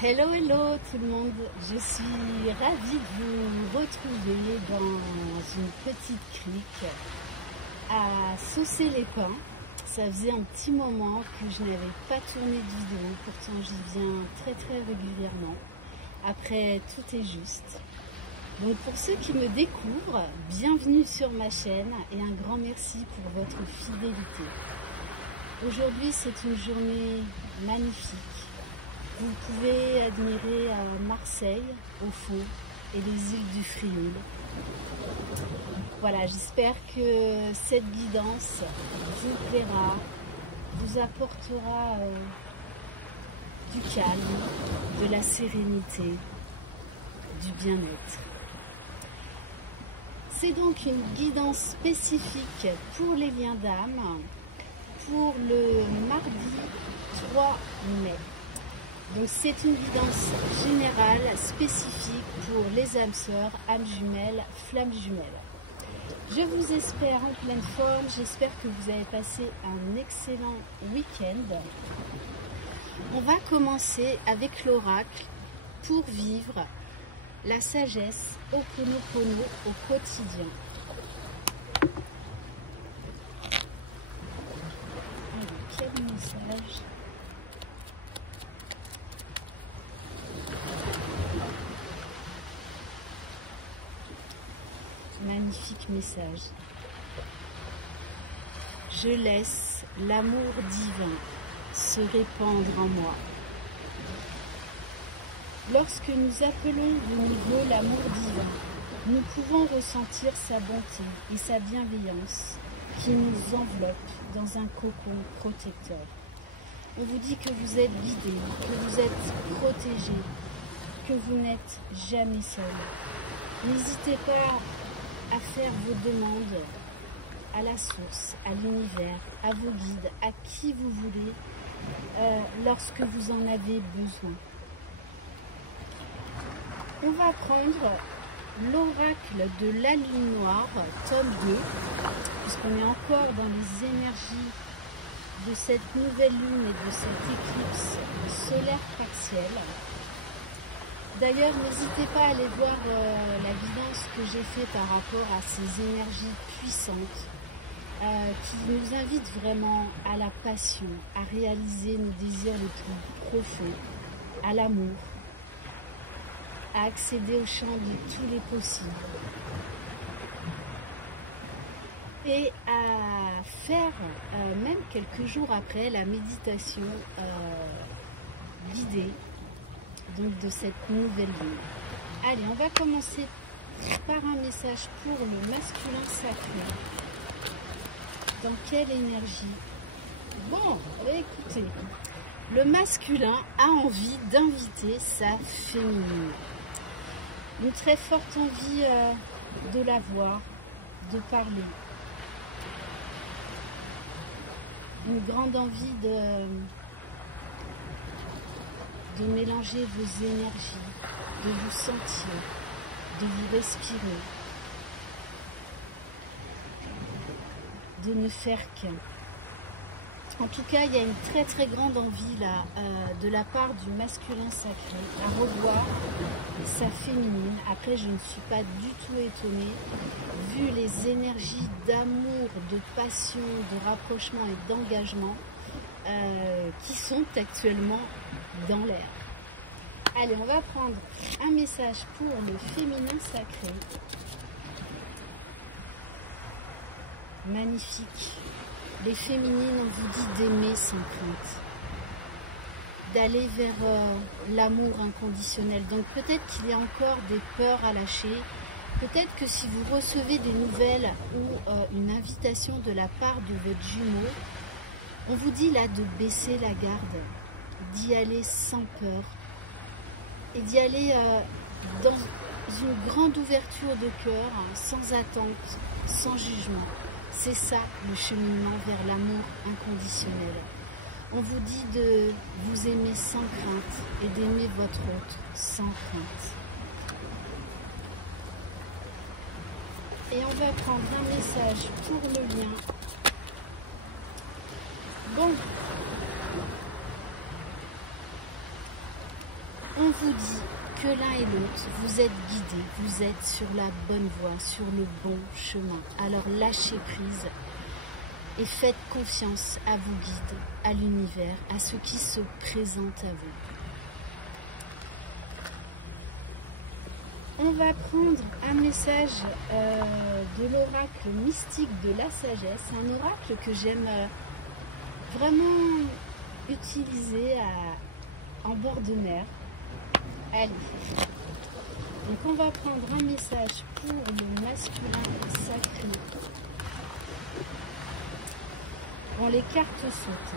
Hello, hello tout le monde, je suis ravie de vous retrouver dans une petite crique à Saucé-les-Pins. Ça faisait un petit moment que je n'avais pas tourné de vidéo, pourtant j'y viens très régulièrement. Après, tout est juste. Donc pour ceux qui me découvrent, bienvenue sur ma chaîne et un grand merci pour votre fidélité. Aujourd'hui c'est une journée magnifique. Vous pouvez admirer Marseille au fond et les îles du Frioul. Voilà, j'espère que cette guidance vous plaira, vous apportera du calme, de la sérénité, du bien-être. C'est donc une guidance spécifique pour les liens d'âme pour le mardi 3 mai. Donc c'est une guidance générale spécifique pour les âmes sœurs, âmes jumelles, flammes jumelles. Je vous espère en pleine forme, j'espère que vous avez passé un excellent week-end. On va commencer avec l'oracle pour vivre la sagesse Ho'oponopono au quotidien. Alors, quel message ? Magnifique message. Je laisse l'amour divin se répandre en moi. Lorsque nous appelons de nouveau l'amour divin, nous pouvons ressentir sa bonté et sa bienveillance qui nous enveloppe dans un cocon protecteur. On vous dit que vous êtes guidé, que vous êtes protégé, que vous n'êtes jamais seul. N'hésitez pas à faire vos demandes à la source, à l'univers, à vos guides, à qui vous voulez, lorsque vous en avez besoin. On va prendre l'oracle de la lune noire, tome 2, puisqu'on est encore dans les énergies de cette nouvelle lune et de cette éclipse solaire partielle. D'ailleurs, n'hésitez pas à aller voir la guidance que j'ai faite par rapport à ces énergies puissantes qui nous invitent vraiment à la passion, à réaliser nos désirs les plus profonds, à l'amour, à accéder au champ de tous les possibles et à faire, même quelques jours après, la méditation guidée donc de cette nouvelle lune. Allez, on va commencer par un message pour le masculin sacré. Dans quelle énergie? Bon, écoutez, le masculin a envie d'inviter sa féminine. Une très forte envie de la voir, de parler. Une grande envie de mélanger vos énergies, de vous sentir, de vous respirer, de ne faire qu'un. En tout cas, il y a une très grande envie là, de la part du masculin sacré à revoir sa féminine. Après, je ne suis pas du tout étonnée, vu les énergies d'amour, de passion, de rapprochement et d'engagement qui sont actuellement dans l'air. Allez, on va prendre un message pour le féminin sacré. Magnifique. Les féminines, on vous dit d'aimer sans crainte, d'aller vers l'amour inconditionnel. Donc peut-être qu'il y a encore des peurs à lâcher. Peut-être que si vous recevez des nouvelles ou une invitation de la part de votre jumeau, on vous dit là de baisser la garde, d'y aller sans peur et d'y aller dans une grande ouverture de cœur, sans attente, sans jugement. C'est ça le cheminement vers l'amour inconditionnel. On vous dit de vous aimer sans crainte et d'aimer votre autre sans crainte. Et on va prendre un message pour le lien. Bon, On vous dit que l'un et l'autre, vous êtes guidés, vous êtes sur la bonne voie, sur le bon chemin. Alors lâchez prise et faites confiance à vos guides, à l'univers, à ce qui se présente à vous. On va prendre un message de l'oracle mystique de la sagesse, un oracle que j'aime vraiment utiliser en bord de mer. Allez, donc on va prendre un message pour le masculin sacré. Bon, les cartes sautent.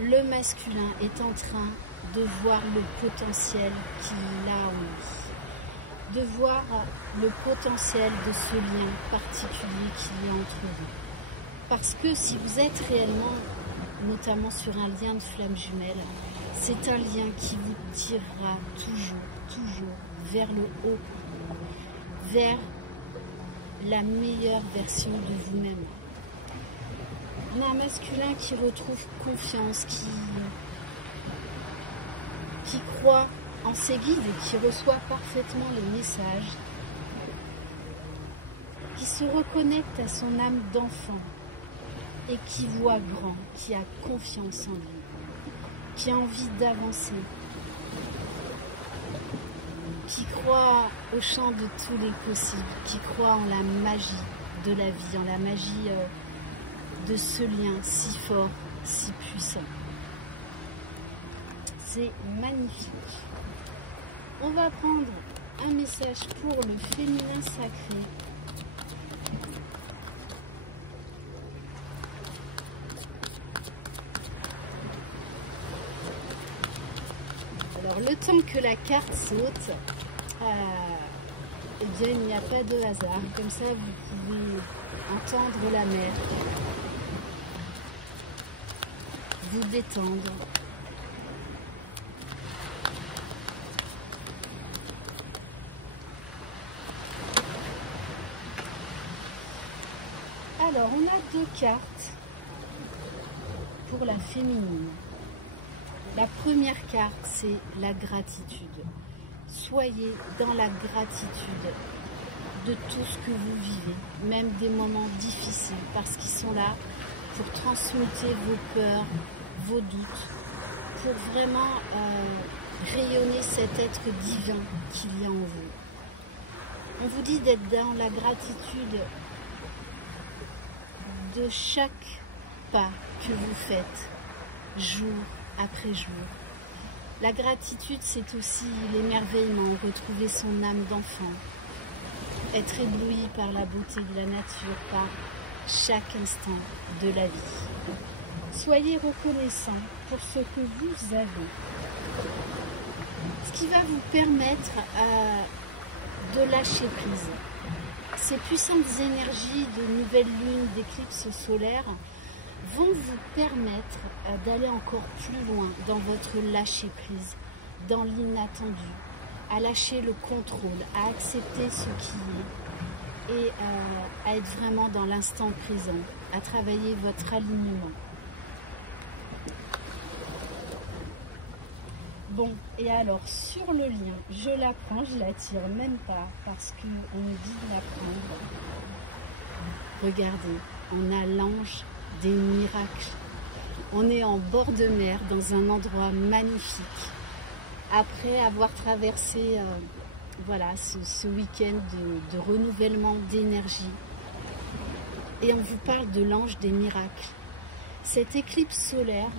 Le masculin est en train de voir le potentiel qu'il a en lui, de voir le potentiel de ce lien particulier qu'il y a entre vous. Parce que si vous êtes réellement, notamment sur un lien de flamme jumelle, c'est un lien qui vous tirera toujours vers le haut, vers la meilleure version de vous-même. On a un masculin qui retrouve confiance, qui croit en ses guides et qui reçoit parfaitement les messages, qui se reconnecte à son âme d'enfant et qui voit grand, qui a confiance en lui, qui a envie d'avancer, qui croit au champ de tous les possibles, qui croit en la magie de la vie, en la magie de ce lien si fort, si puissant. C'est magnifique. On va prendre un message pour le féminin sacré. Alors, le temps que la carte saute, eh bien, il n'y a pas de hasard. Comme ça, vous pouvez entendre la mer, vous détendre. Alors, on a deux cartes pour la féminine. La première carte, c'est la gratitude. Soyez dans la gratitude de tout ce que vous vivez, même des moments difficiles, parce qu'ils sont là pour transmuter vos peurs, vos doutes, pour vraiment rayonner cet être divin qu'il y a en vous. On vous dit d'être dans la gratitude de chaque pas que vous faites, jour après jour. La gratitude, c'est aussi l'émerveillement, retrouver son âme d'enfant, être ébloui par la beauté de la nature, par chaque instant de la vie. Soyez reconnaissant pour ce que vous avez, ce qui va vous permettre de lâcher prise. Ces puissantes énergies de nouvelle lune, d'éclipse solaire vont vous permettre d'aller encore plus loin dans votre lâcher prise, dans l'inattendu, à lâcher le contrôle, à accepter ce qui est et à être vraiment dans l'instant présent, à travailler votre alignement. Bon, et alors sur le lien, je la prends, je la tire même pas parce qu'on me dit de la prendre. Regardez, on a l'ange des miracles. On est en bord de mer, dans un endroit magnifique. Après avoir traversé voilà, ce week-end de renouvellement d'énergie. Et on vous parle de l'ange des miracles. Cette éclipse solaire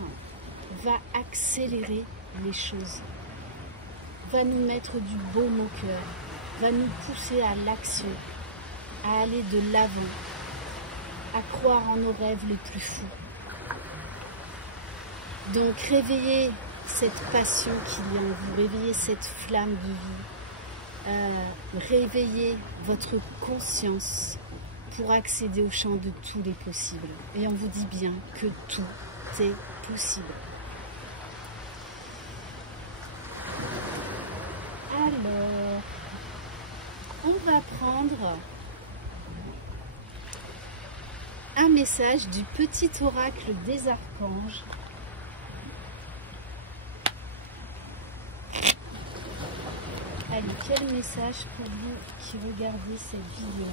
va accélérer les choses, va nous mettre du baume au cœur, va nous pousser à l'action, à aller de l'avant, à croire en nos rêves les plus fous. Donc réveillez cette passion qu'il y a en vous, réveillez cette flamme de vie, réveillez votre conscience pour accéder au champ de tous les possibles. Et on vous dit bien que tout est possible. Alors, on va prendre un message du petit oracle des archanges. Allez, quel message pour vous qui regardez cette vidéo?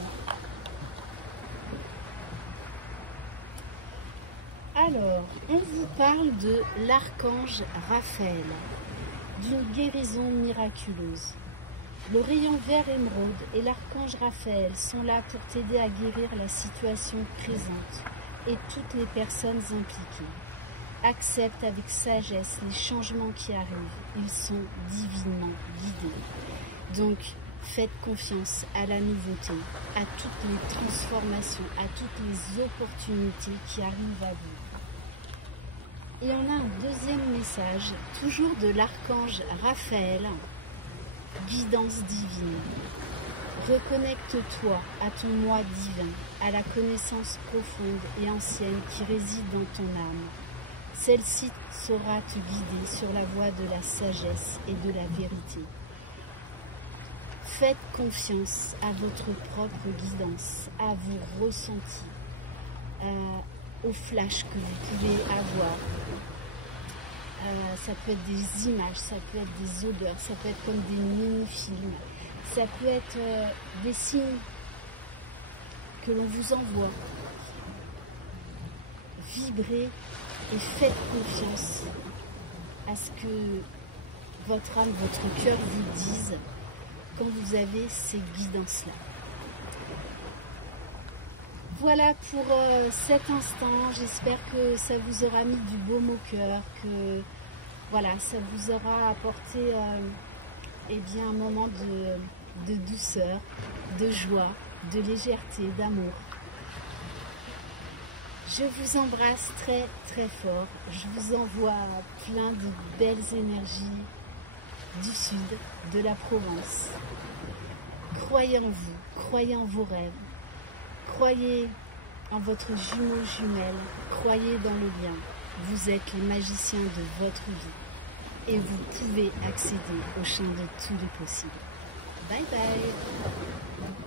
Alors, on vous parle de l'archange Raphaël, d'une guérison miraculeuse. Le rayon vert émeraude et l'archange Raphaël sont là pour t'aider à guérir la situation présente et toutes les personnes impliquées. Accepte avec sagesse les changements qui arrivent. Ils sont divinement guidés. Donc, faites confiance à la nouveauté, à toutes les transformations, à toutes les opportunités qui arrivent à vous. Et on a un deuxième message, toujours de l'archange Raphaël, guidance divine. Reconnecte-toi à ton moi divin, à la connaissance profonde et ancienne qui réside dans ton âme. Celle-ci saura te guider sur la voie de la sagesse et de la vérité. Faites confiance à votre propre guidance, à vos ressentis, aux flashs que vous pouvez avoir. Ça peut être des images, ça peut être des odeurs, ça peut être comme des mini-films, ça peut être des signes que l'on vous envoie. Vibrez et faites confiance à ce que votre âme, votre cœur vous dise quand vous avez ces guidances-là. Voilà pour cet instant, j'espère que ça vous aura mis du baume au cœur, que voilà, ça vous aura apporté eh bien, un moment de douceur, de joie, de légèreté, d'amour. Je vous embrasse très très fort, je vous envoie plein de belles énergies du sud, de la Provence. Croyez en vous, croyez en vos rêves. Croyez en votre jumeau jumelle, croyez dans le lien. Vous êtes les magiciens de votre vie et vous pouvez accéder au champ de tous les possibles. Bye bye.